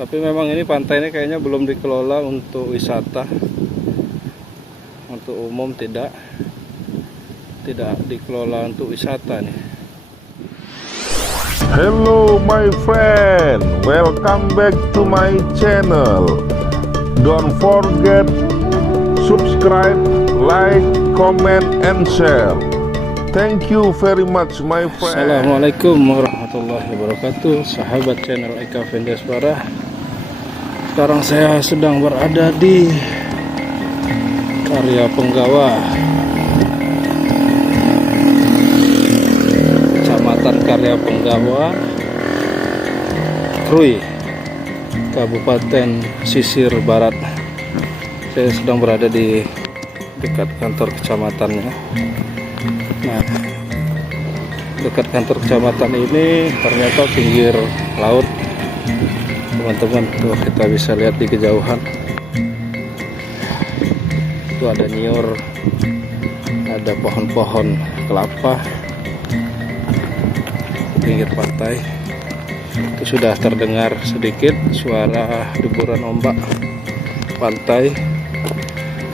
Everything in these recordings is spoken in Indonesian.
Tapi memang ini pantai ini kayaknya belum dikelola untuk wisata, untuk umum tidak dikelola untuk wisata nih. Hello my friend, welcome back to my channel. Don't forget subscribe, like, comment, and share. Thank you very much my friend. Assalamualaikum warahmatullahi wabarakatuh, sahabat channel Eka Vendespara. Sekarang saya sedang berada di Karya Penggawa, Kecamatan Karya Penggawa, Krui, Kabupaten Sisir Barat. Saya sedang berada di dekat kantor kecamatannya. Nah, dekat kantor kecamatan ini ternyata pinggir laut, teman-teman. Tuh, kita bisa lihat di kejauhan. Itu ada nyiur, ada pohon-pohon kelapa pinggir pantai. Itu sudah terdengar sedikit suara deburan ombak pantai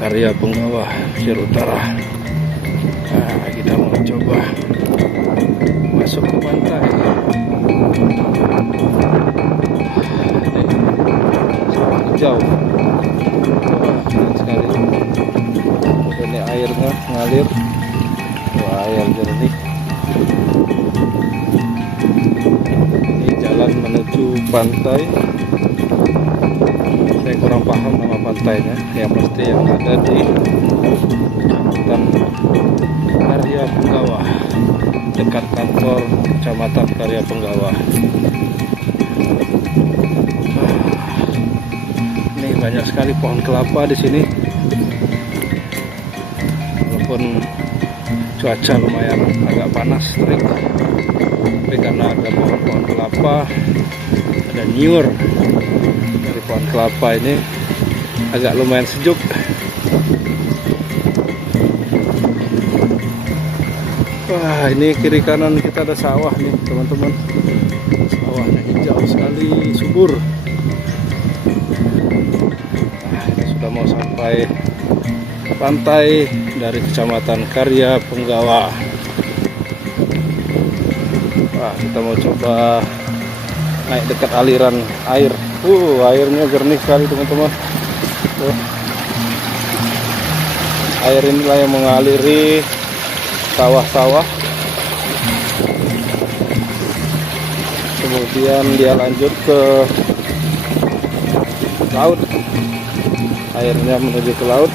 Karya Penggawa, Sisir Utara. Nah, kita mau coba masuk ke pantai. Hijau, wah, keren sekali. Ini airnya mengalir, wah, air jernih. Ini jalan menuju pantai. Saya kurang paham nama pantainya, yang pasti yang ada di Kecamatan Karya Penggawa, dekat kantor Kecamatan Karya Penggawa. Ini banyak sekali pohon kelapa di sini. Walaupun cuaca lumayan agak panas, terik, tapi karena ada pohon-pohon kelapa, ada nyiur dari pohon kelapa ini, agak lumayan sejuk. Wah, ini kiri kanan kita ada sawah nih, teman-teman. Sawahnya hijau sekali, subur. Nah, kita sudah mau sampai pantai dari Kecamatan Karya Penggawa. Wah, kita mau coba naik dekat aliran air. Airnya jernih sekali, teman-teman. Air inilah yang mengaliri sawah-sawah, kemudian dia lanjut ke laut. Airnya menuju ke laut.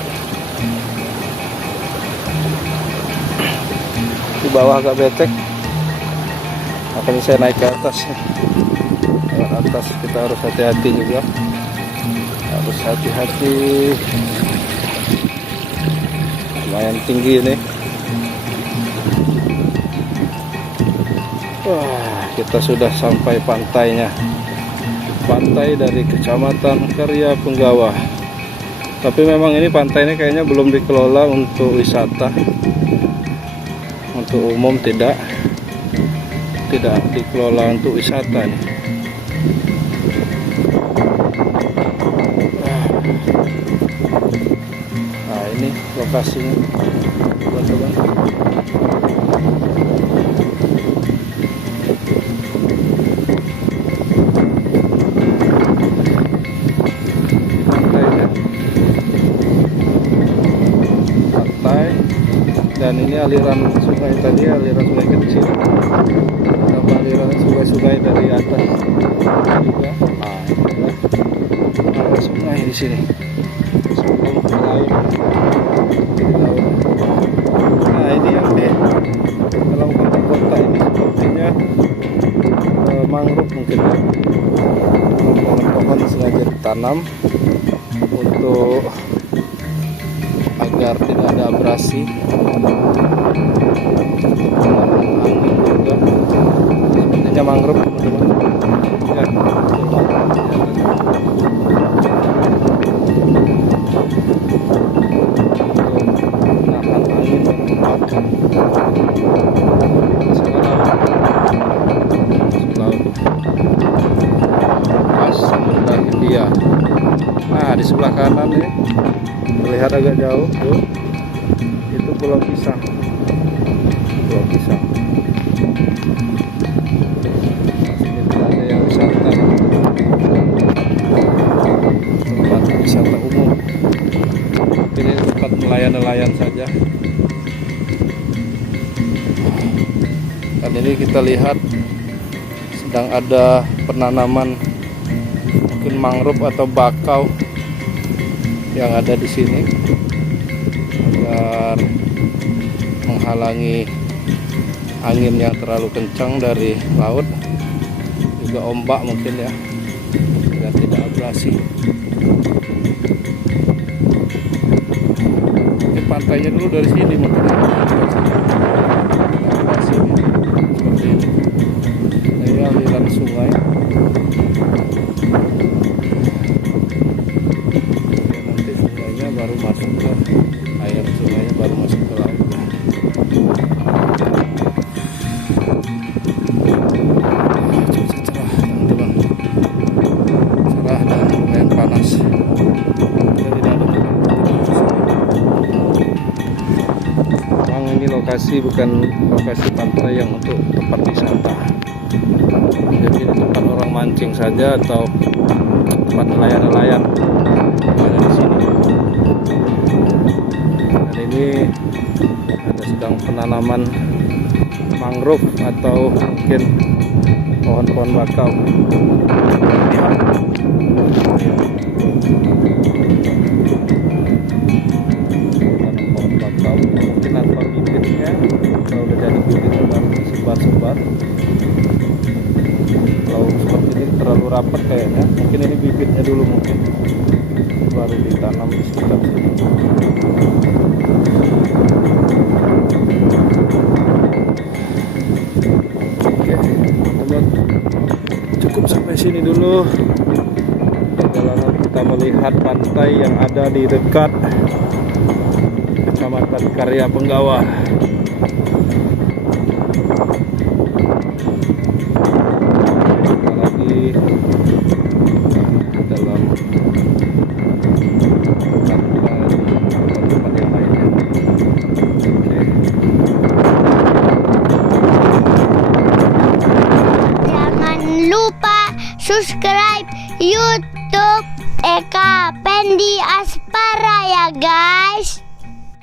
Di bawah agak becek, makanya saya naik ke atas. Ke atas kita harus hati-hati juga, harus hati-hati. Lumayan tinggi ini. Wah, kita sudah sampai pantainya. Pantai dari Kecamatan Karya Penggawa. Tapi memang ini pantai ini kayaknya belum dikelola untuk wisata. Untuk umum tidak dikelola untuk wisata nih. Nah, ini lokasinya, teman-teman. Dan ini aliran sungai tadi, aliran sungai kecil, sama aliran sungai-sungai dari atas juga. Nah, inilah ada sungai di sini sebelum ke laut. Nah, ini yang di dalam kota-kota ini sepertinya mangrove mungkin ya. Pohon-pohon sengaja ditanam untuk agar tidak ada abrasi, angin juga. Sepertinya mangrove, teman-teman. Ya, menahan angin dan ombak. Laut pas mendaki India. Nah, di sebelah kanan nih terlihat agak jauh tuh, itu Pulau Pisang. Pulau Pisang. Masih ada yang wisata, tempat wisata umum. Ini tempat nelayan-nelayan saja. Dan ini kita lihat sedang ada penanaman mungkin mangrove atau bakau yang ada di sini agar menghalangi angin yang terlalu kencang dari laut, juga ombak mungkin ya, agar tidak abrasi. Mungkin pantainya dulu dari sini mungkin ya. Abrasi ya. Seperti ini. Nah, ini aliran sungai. Nanti sungainya baru masuk ke air, sungainya baru masuk ke laut. Cuaca cerah teman-teman, cerah dan lumayan panas. Dan tidak ada memang ini lokasi bukan lokasi pantai yang untuk tempat wisata. Jadi ini tempat orang mancing saja atau tempat nelayan-nelayan yang ada di sini. Dan ini ada sedang penanaman mangrove atau mungkin pohon-pohon bakau. Pohon bakau mungkin tanpa bibitnya, kalau udah jadi bibitnya baru disebar-sebar. Kalau seperti ini terlalu rapat kayaknya, mungkin ini bibitnya dulu mungkin baru ditanam di sekitar sini. Oke teman-teman, cukup sampai sini dulu perjalanan kita melihat pantai yang ada di dekat Kecamatan Karya Penggawa. Dalam tempat yang lainnya. Jangan lupa subscribe YouTube Eka Pendi Aspara ya guys.